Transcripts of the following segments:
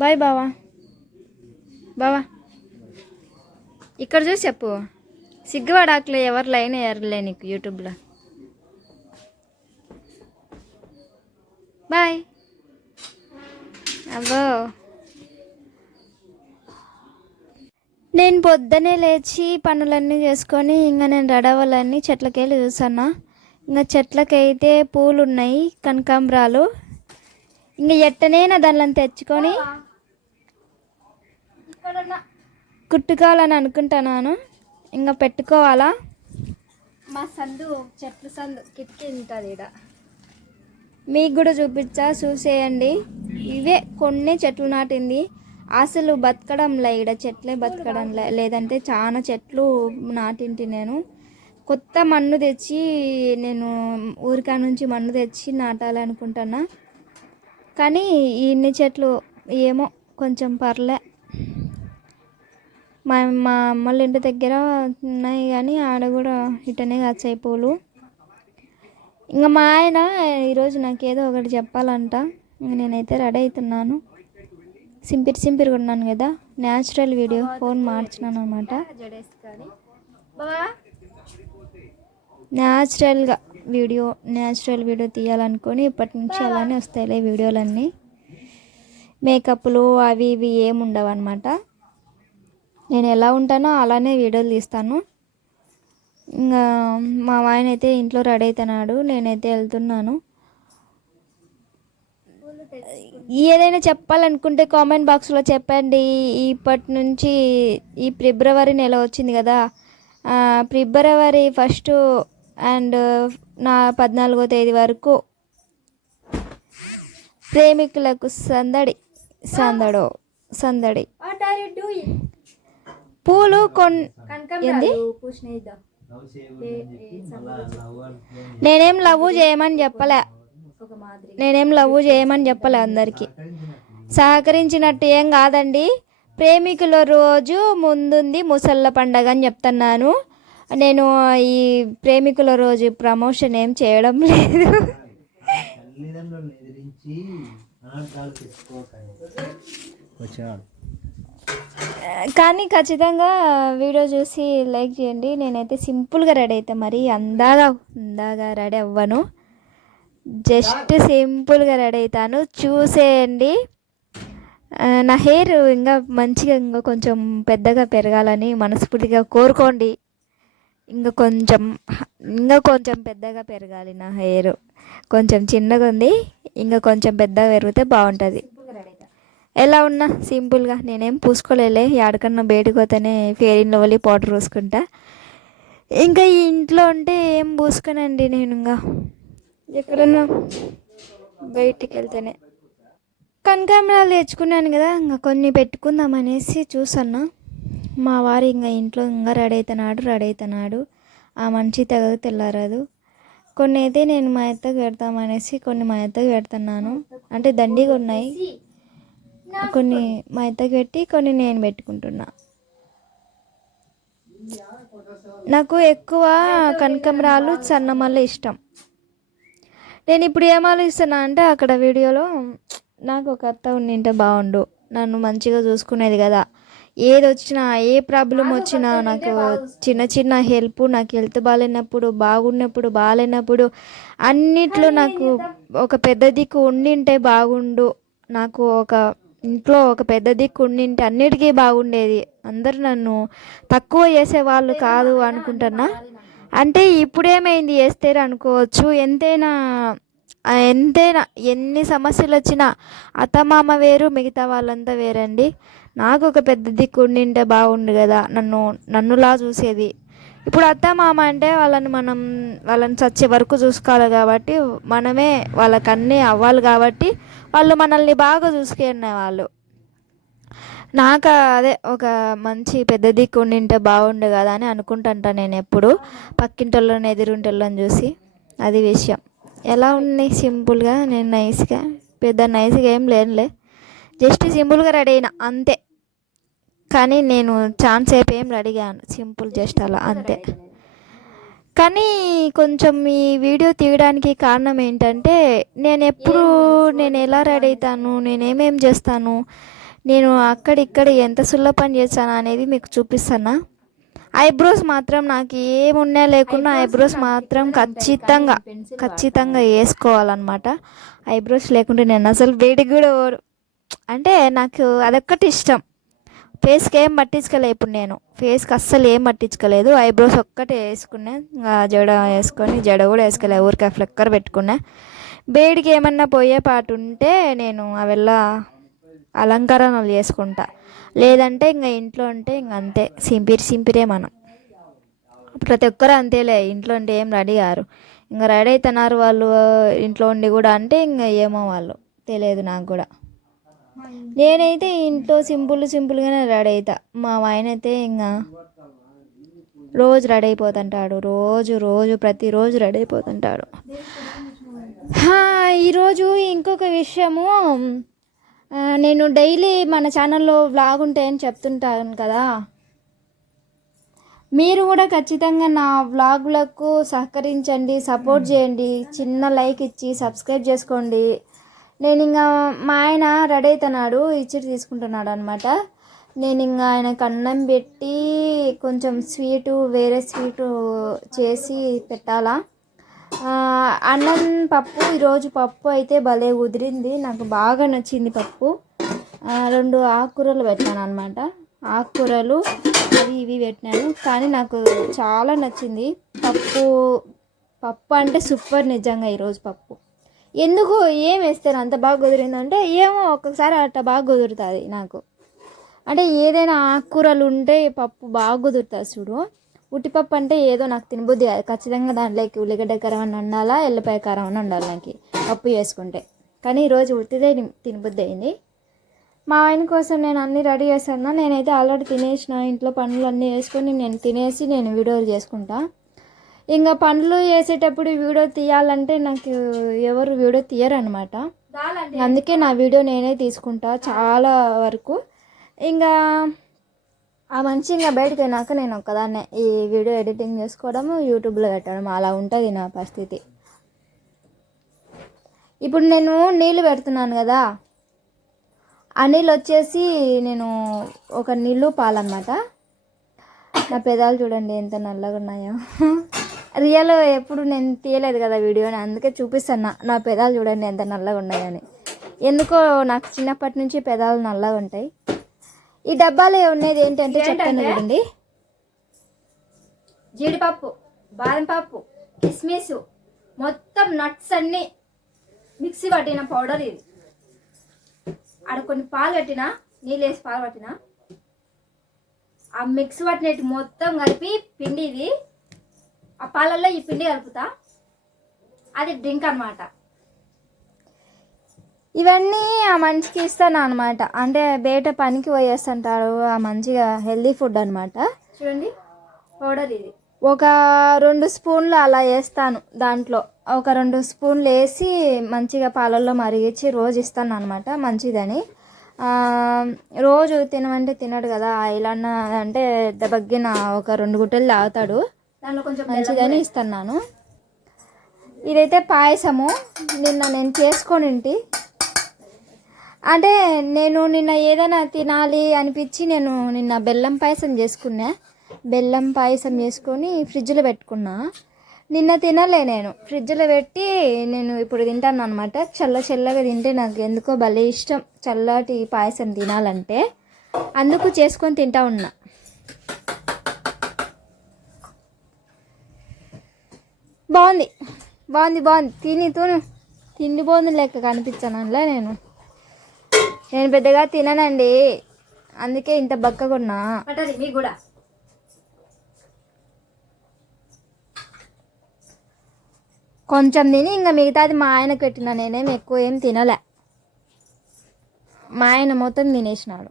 Bye బావా. బావా ఇక్కడ చూసి చెప్పు. సిగ్గుపడాకులే, ఎవరు లైన్ వేయరులే నీకు యూట్యూబ్లో. బాయ్. అబ్బో, నేను పొద్దునే లేచి పనులన్నీ చేసుకొని ఇంకా నేను రెడీ అవ్వాలని చెట్లకెళ్ళి చూసాను. ఇంకా చెట్లకైతే పూలు ఉన్నాయి, కనకాంబరాలు. ఇంకా ఎట్టనైనా దానిలో తెచ్చుకొని కుట్టుకోవాలని అనుకుంటున్నాను. ఇంకా పెట్టుకోవాలా. మా సందు చెట్ల సందు కిటికీ ఉంటుంది ఇక్కడ, మీకు కూడా చూపించా, చూసేయండి. ఇవే కొన్ని చెట్లు నాటింది. అసలు బతకడంలే ఇక్కడ, చెట్లే బతకడంలే. లేదంటే చాలా చెట్లు నాటింటి నేను. కొత్త మన్ను తెచ్చి నేను ఊరికా నుంచి మన్ను తెచ్చి నాటాలనుకుంటున్నా. కానీ ఇన్ని చెట్లు ఏమో కొంచెం పర్లే. మా మా అమ్మల ఇంటి దగ్గర ఉన్నాయి కానీ ఆడ కూడా ఇటనే కాచాయి పూలు. ఇంకా మా ఆయన ఈరోజు నాకు ఏదో ఒకటి చెప్పాలంట. నేనైతే రెడీ అవుతున్నాను. సింపిరిగా ఉన్నాను కదా, న్యాచురల్ వీడియో ఫోన్ మార్చినాను అనమాట. న్యాచురల్ వీడియో తీయాలనుకొని ఇప్పటి నుంచి అలానే వస్తాయిలే వీడియోలన్నీ. మేకప్లు అవి ఇవి ఏముండవు అనమాట. నేను ఎలా ఉంటానో అలానే వీడియోలు తీస్తాను. ఇంకా మా ఆయన అయితే ఇంట్లో రెడీ అవుతున్నాడు, నేనైతే వెళ్తున్నాను. ఏదైనా చెప్పాలనుకుంటే కామెంట్ బాక్స్లో చెప్పండి. ఇప్పటి నుంచి ఈ ఫిబ్రవరి నెల వచ్చింది కదా, ఫిబ్రవరి 1 అండ్ 14వ తేదీ వరకు ప్రేమికులకు సందడి. పూలు ఏంది, నేనేం లవ్ చేయమని చెప్పలే అందరికీ. సహకరించినట్టు ఏం కాదండి. ప్రేమికుల రోజు ముందుంది ముసళ్ళ పండగ అని చెప్తున్నాను. నేను ఈ ప్రేమికుల రోజు ప్రమోషన్ ఏం చేయడం లేదు. కానీ ఖచ్చితంగా వీడియో చూసి లైక్ చేయండి. నేనైతే సింపుల్గా రెడీ అవుతాను, మరి అందాగా రెడీ అవ్వను. జస్ట్ సింపుల్గా రెడీ అవుతాను, చూసేయండి. నా హెయిర్ ఇంకా మంచిగా ఇంకా కొంచెం పెద్దగా పెరగాలని మనస్ఫూర్తిగా కోరుకోండి. ఇంకా కొంచెం పెద్దగా పెరగాలి. నా హెయిర్ కొంచెం చిన్నగా ఉంది, ఇంకా కొంచెం పెద్దగా పెరిగితే బాగుంటుంది. ఎలా ఉన్నా సింపుల్గా, నేనేం పూసుకోలేలే. ఎక్కడికన్నా బయటకు పోతేనే ఫెయిర్ అండ్ లవ్లీ పౌడర్ పూసుకుంటా. ఇంకా ఈ ఇంట్లో ఉంటే ఏం పూసుకోనండి నేను. ఇంకా ఎక్కడన్నా బయటికి వెళ్తేనే. కనకాంబరాలు తెచ్చుకున్నాను కదా, ఇంకా కొన్ని పెట్టుకుందాం అనేసి చూసన్నా. మా వారు ఇంకా ఇంట్లో ఇంకా రెడీ అవుతున్నాడు. ఆ మనిషి తెల్లారదు. కొన్ని అయితే నేను మా అత్తకి పెడతామనేసి కొన్ని మా అత్తకి పెడుతున్నాను. అంటే దండిగా ఉన్నాయి, కొన్ని మా అత్తకి పెట్టి కొన్ని నేను పెట్టుకుంటున్నా. నాకు ఎక్కువ కనకాంబరాలు సన్నమల్ల ఇష్టం. నేను ఇప్పుడు ఏం ఆలోచిస్తున్నా అంటే, అక్కడ వీడియోలో నాకు ఒక అత్త ఉండింటే బాగుండు, నన్ను మంచిగా చూసుకునేది కదా. ఏది వచ్చినా, ఏ ప్రాబ్లం వచ్చినా నాకు చిన్న హెల్ప్, నాకు హెల్త్ బాగాలేనప్పుడు, బాగున్నప్పుడు, బాగాలేనప్పుడు అన్నిట్లో నాకు ఒక పెద్ద దిక్కు ఉండింటే బాగుండు. నాకు ఒక ఇంట్లో ఒక పెద్ద దిక్కు ఉండింటే అన్నిటికీ బాగుండేది. అందరు నన్ను తక్కువ చేసేవాళ్ళు కాదు అనుకుంటున్నా. అంటే ఇప్పుడేమైంది చేస్తారు అనుకోవచ్చు. ఎంతైనా ఎన్ని సమస్యలు వచ్చినా అత్తమామ వేరు, మిగతా వాళ్ళంతా వేరండి. నాకు ఒక పెద్ద దిక్కు ఉండింటే బాగుండు కదా, నన్నులా చూసేది. ఇప్పుడు అత్తమామ అంటే వాళ్ళని చచ్చే వరకు చూసుకోవాలి కాబట్టి, మనమే వాళ్ళకన్నీ అవ్వాలి కాబట్టి వాళ్ళు మనల్ని బాగా చూసుకునే వాళ్ళు. నాకు అదే ఒక మంచి పెద్ద దిక్కు ఉండింటే బాగుండు కదా అని అనుకుంటుంటా నేను ఎప్పుడు, పక్కింటోళ్ళని ఎదురుంటోళ్ళని చూసి. అది విషయం. ఎలా ఉంది సింపుల్గా, నేను పెద్ద నైస్గా ఏం లేనులే, జస్ట్ సింపుల్గా రెడీ అయినా అంతే. కానీ నేను ఛాన్స్ సేపు ఏం రెడీ కాను, సింపుల్ జస్ట్ అలా అంతే. కానీ కొంచెం ఈ వీడియో తీయడానికి కారణం ఏంటంటే, నేను ఎలా రెడీ అవుతాను, నేనేమేం చేస్తాను, నేను అక్కడిక్కడ ఎంత సుల్ల పని చేశాను అనేది మీకు చూపిస్తాను. ఐబ్రోస్ మాత్రం నాకు ఏమున్నా లేకున్నా ఐబ్రోస్ మాత్రం ఖచ్చితంగా వేసుకోవాలన్నమాట. ఐబ్రోస్ లేకుంటే నేను అసలు బయటికి కూడా అంటే నాకు అదొక్కటి ఇష్టం. ఫేస్కి ఏం పట్టించుకోలే, ఇప్పుడు నేను ఫేస్కి అస్సలు ఏం పట్టించుకోలేదు. ఐబ్రోస్ ఒక్కటే వేసుకున్నా, జడ వేసుకొని జడ కూడా వేసుకోలే, ఊరికే ఫ్లెక్కర్ పెట్టుకున్నా. బయటికి ఏమన్నా పోయే పాటు ఉంటే నేను అవెల్ల అలంకరణలు చేసుకుంటా, లేదంటే ఇంకా ఇంట్లో ఉంటే ఇంక అంతే సింపిరే. మనం ప్రతి ఒక్కరు అంతేలే, ఇంట్లో ఉంటే ఏం రెడీ కారు. ఇంకా రెడీ అవుతున్నారు వాళ్ళు ఇంట్లో ఉండి కూడా అంటే ఇంకా ఏమో వాళ్ళు తెలియదు నాకు కూడా. నేనైతే ఇంట్లో సింపుల్గానే రెడీ అవుతా. మా ఆయన అయితే ఇంకా రోజు రెడీ అయిపోతుంటాడు, ప్రతిరోజు రెడీ అయిపోతుంటాడు. ఈరోజు ఇంకొక విషయము, నేను డైలీ మన ఛానల్లో వ్లాగ్ ఉంటాయని చెప్తుంటాను కదా, మీరు కూడా ఖచ్చితంగా నా వ్లాగులకు సహకరించండి, సపోర్ట్ చేయండి. చిన్న లైక్ ఇచ్చి సబ్స్క్రైబ్ చేసుకోండి. నేను ఇంకా మా ఆయన రెడీ అవుతున్నాడు, ఇచ్చిరి తీసుకుంటున్నాడు అనమాట. నేను ఇంకా ఆయనకు అన్నం పెట్టి కొంచెం వేరే స్వీటు చేసి పెట్టాలా. అన్నం పప్పు, ఈరోజు పప్పు అయితే భలే కుదిరింది, నాకు బాగా నచ్చింది పప్పు. 2 ఆకుకూరలు పెట్టాను అనమాట, ఆకుకూరలు ఇవి పెట్టినాను. కానీ నాకు చాలా నచ్చింది పప్పు అంటే సూపర్ నిజంగా. ఈరోజు పప్పు ఎందుకు ఏం వేస్తాను అంత బాగా కుదిరిందంటే ఏమో ఒక్కొక్కసారి అట్లా బాగా కుదురుతుంది నాకు. అంటే ఏదైనా ఆకుకూరలు ఉంటే పప్పు బాగా కుదురుతుంది చూడు. ఉట్టిపప్పు అంటే ఏదో నాకు తినబుద్ధి కాదు, ఖచ్చితంగా దాంట్లోకి ఉల్లిగడ్డ కారం అని ఉండాలా, ఎల్లిపాయ కారం అని ఉండాలి నాకు పప్పు చేసుకుంటే. కానీ ఈరోజు ఉట్టిదే తినబుద్ధి అయింది. మా ఆయన కోసం నేను అన్నీ రెడీ చేశాను. నేనైతే ఆల్రెడీ తినేసిన, ఇంట్లో పనులు అన్నీ వేసుకొని నేను తినేసి నేను వీడియోలు చేసుకుంటా. ఇంకా పనులు చేసేటప్పుడు వీడియో తీయాలంటే నాకు ఎవరు వీడియో తీయరనమాట, అందుకే నా వీడియో నేనే తీసుకుంటా చాలా వరకు. ఇంకా ఆ మనిషి ఇంకా బయటకు అయినాక నేను ఒక్కదాన్నే ఈ వీడియో ఎడిటింగ్ చేసుకోవడము, యూట్యూబ్లో పెట్టడం, అలా ఉంటుంది నా పరిస్థితి. ఇప్పుడు నేను నీళ్ళు పెడుతున్నాను కదా, ఆ నీళ్ళు వచ్చేసి నేను ఒక నీళ్ళు పాలన్నమాట. నా పెదాలు చూడండి ఎంత నల్లగా ఉన్నాయో. రియల్ ఎప్పుడు నేను తీయలేదు కదా వీడియోని, అందుకే చూపిస్తాను. నా పెదాలు చూడండి ఎంత నల్లగా ఉన్నాయని. ఎందుకో నాకు చిన్నప్పటి నుంచి పెదాలు నల్లగా ఉంటాయి. ఈ డబ్బాలో ఉన్నది ఏంటంటే చెప్తాను చూడండి, జీడిపప్పు, బాదం పప్పు, కిస్మిస్, మొత్తం నట్స్ అన్నీ మిక్సీ పట్టిన పౌడర్ ఇది. ఆడ కొన్ని పాలు పట్టినా, నీళ్ళు వేసి పాలు పట్టినా, ఆ మిక్సీ పట్టినట్టు మొత్తం కలిపి పిండి ఇది. ఆ పాలల్లో ఈ పిండి కలుపుతా, అది డ్రింక్ అనమాట. ఇవన్నీ ఆ మనిషికి ఇస్తాను అనమాట. అంటే బయట పనికి పోయేస్తుంటారు, ఆ మంచిగా హెల్దీ ఫుడ్ అనమాట. చూడండి పౌడర్ ఇది ఒక 2 స్పూన్లు అలా వేస్తాను. దాంట్లో ఒక 2 స్పూన్లు వేసి మంచిగా పాలల్లో మరిగించి రోజు ఇస్తాను అనమాట, మంచిదని. రోజు తినమంటే తినడు కదా, ఇలాన్న అంటే దబగ్గిన ఒక 2 గుట్టలు తాగుతాడు, దాంట్లో కొంచెం మంచిదని ఇస్తున్నాను. ఇదైతే పాయసము, నిన్న నేను చేసుకొనింటి. అంటే నేను నిన్న ఏదైనా తినాలి అనిపించి నేను నిన్న బెల్లం పాయసం చేసుకున్నా. బెల్లం పాయసం చేసుకొని ఫ్రిడ్జ్లో పెట్టుకున్నా. నిన్న తినలే, నేను ఫ్రిడ్జ్లో పెట్టి నేను ఇప్పుడు తింటాను అనమాట. చల్లగా తింటే నాకు ఎందుకో భలే ఇష్టం చల్లటి పాయసం తినాలంటే, అందుకు చేసుకొని తింటా ఉన్నా. బాగుంది తిండి బాగుంది లెక్క కనిపించాను అందులో. నేను పెద్దగా తిననండి, అందుకే ఇంత బక్కగున్నా. మీకు కూడా కొంచెం తిని ఇంకా మిగతాది మా ఆయనకు పెట్టిన, నేనేం ఎక్కువ ఏం తినలే. మా ఆయన మొత్తం తినేసినాడు.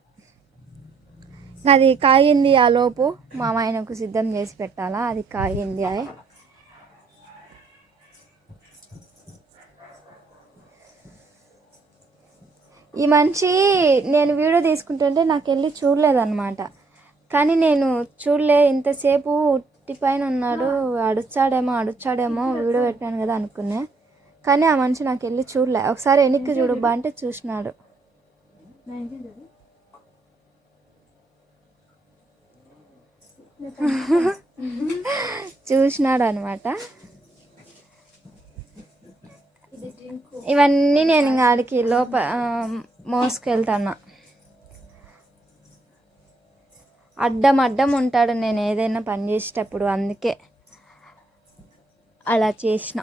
అది కాగింది, ఆ లోపు మా ఆయనకు సిద్ధం చేసి పెట్టాలా. అది కాగింది. ఈ మనిషి నేను వీడియో తీసుకుంటుంటే నాకు వెళ్ళి చూడలేదన్నమాట. కానీ నేను ఇంతసేపు ఉట్టి పైన ఉన్నాడు, అడుచాడేమో వీడియో పెట్టాను కదా అనుకున్నా. కానీ ఆ మనిషి నాకు వెళ్ళి చూడలే. ఒకసారి వెనక్కి చూడబ్బా అంటే చూసినాడు. చూసినాడు అనమాట. ఇవన్నీ నేను ఇంకా ఆడికి మోసుకెళ్తాను. అడ్డం ఉంటాడు నేను ఏదైనా పని చేసేటప్పుడు, అందుకే అలా చేసిన.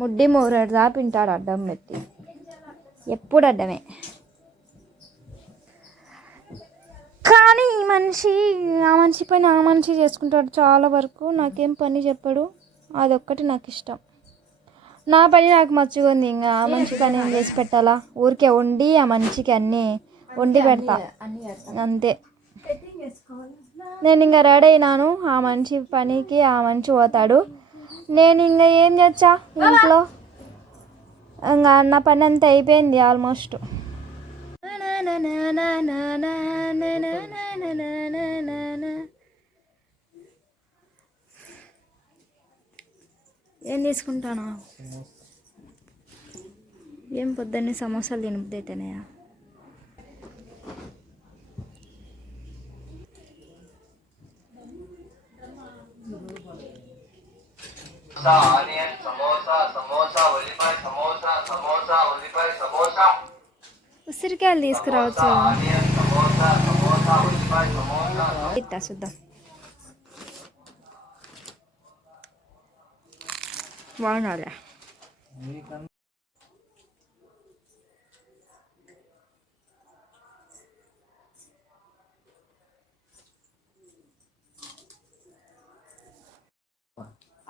ముడ్డి మూరడు దాపింటాడు అడ్డం పెట్టి, ఎప్పుడు అడ్డమే. కానీ ఆ మనిషి పని ఆ మనిషి చేసుకుంటాడు చాలా వరకు. నాకేం పని చెప్పడు, అదొక్కటి నాకు ఇష్టం. నా పని నాకు మర్చిగా ఉంది. ఇంకా ఆ మనిషి పని ఏం చేసి పెట్టాలా, ఊరికే వండి ఆ మనిషికి అన్నీ వండి పెడతా అంతే. నేను ఇంకా రెడీ అయినాను, ఆ మనిషి పనికి ఆ మనిషి పోతాడు. నేను ఇంకా ఏం చేస్తా ఇంట్లో, ఇంకా నా పని అంతా అయిపోయింది ఆల్మోస్ట్. ఏం తీసుకుంటాను? ఏం పొద్దున్నే సమోసాలు తినబుద్ధి అయితేనేయా? ఉసిరికాయలు తీసుకురావచ్చు. ఇట్టా చూద్దాం, బాగున్నాలే.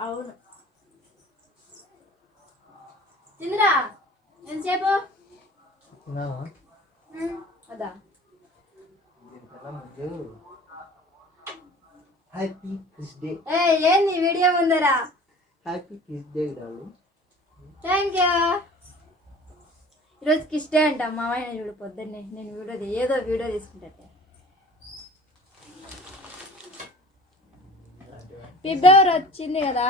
అవును తిందిరా ఎంతసేపు అదా. Happy Chris day. ఏంది వీడియో ముందరా? Happy Chris day. Thank you. ఈరోజు కిస్ డే అంట. మామయ్య చూడు పొద్దున్నే నేను ఏదో వీడియో తీసుకుంటే ఫిబ్రవరి వచ్చింది కదా.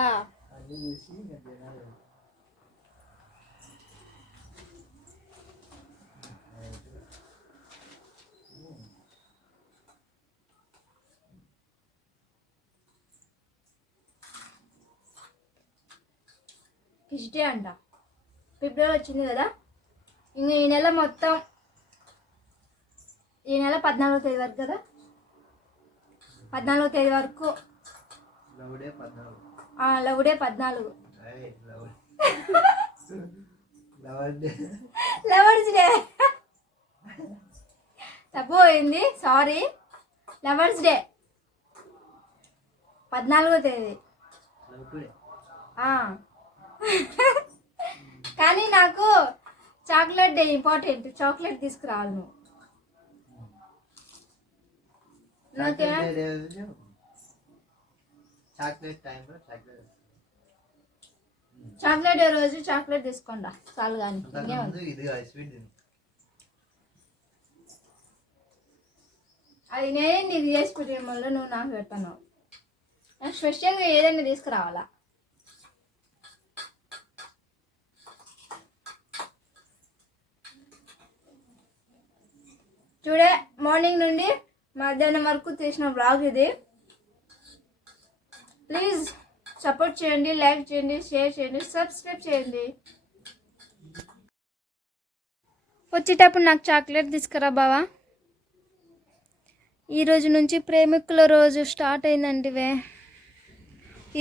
కిస్ డే అంట, ఫిబ్రవరి వచ్చింది కదా. ఇంక ఈ నెల మొత్తం, ఈ నెల 14వ తేదీ వరకు కదా, 14వ తేదీ వరకు లవ్ డే 14. లవర్స్ డే తప్పు పోయింది, సారీ. లవర్స్ డే 14వ తేదీ. కానీ నాకు చాక్లెట్ డే ఇంపార్టెంట్. చాక్లెట్ తీసుకురావాలి నువ్వు. చాక్లెట్ డే రోజు చాక్లెట్ తీసుకోండా చాలు. కానీ అది నేనే నీకు చేసి పెట్టే వల్ల నువ్వు నాకు పెడతాను. స్పెషల్గా ఏదైనా తీసుకురావాలా? చూడే మార్నింగ్ నుండి మధ్యాహ్నం వరకు తీసిన బ్లాగ్ ఇది. ప్లీజ్ సపోర్ట్ చేయండి, లైక్ చేయండి, షేర్ చేయండి, సబ్స్క్రైబ్ చేయండి. వచ్చేటప్పుడు నాకు చాక్లెట్ తీసుకురా బావా. ఈరోజు నుంచి ప్రేమికుల రోజు స్టార్ట్ అయిందంటివే.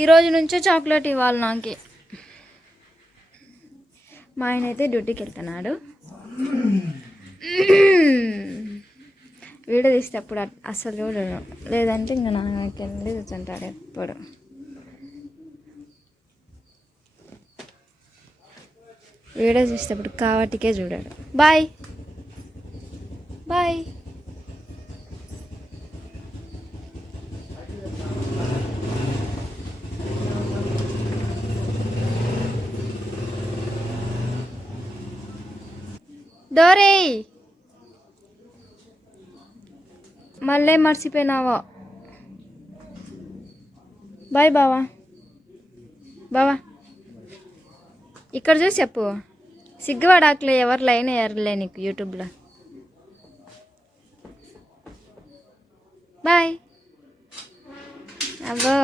ఈరోజు నుంచే చాక్లెట్ ఇవ్వాలి నాకు. మా ఆయన అయితే డ్యూటీకి వెళ్తున్నాడు. వీడియో తీసేటప్పుడు అస్సలు చూడడు, లేదంటే ఇంకా నాకెళ్ళి కూర్చుంటాడు ఎప్పుడు. వీడియో చూసేటప్పుడు కాబట్టికే చూడాడు. Bye bye. డోరే మళ్ళీ మర్చిపోయినావా? బాయ్ బావా. బావా ఇక్కడ చూసి చెప్పు. సిగ్గుపడాకలే, ఎవరు లైన్ అయ్యారులే నీకు యూట్యూబ్లో. బాయ్. అబ్బో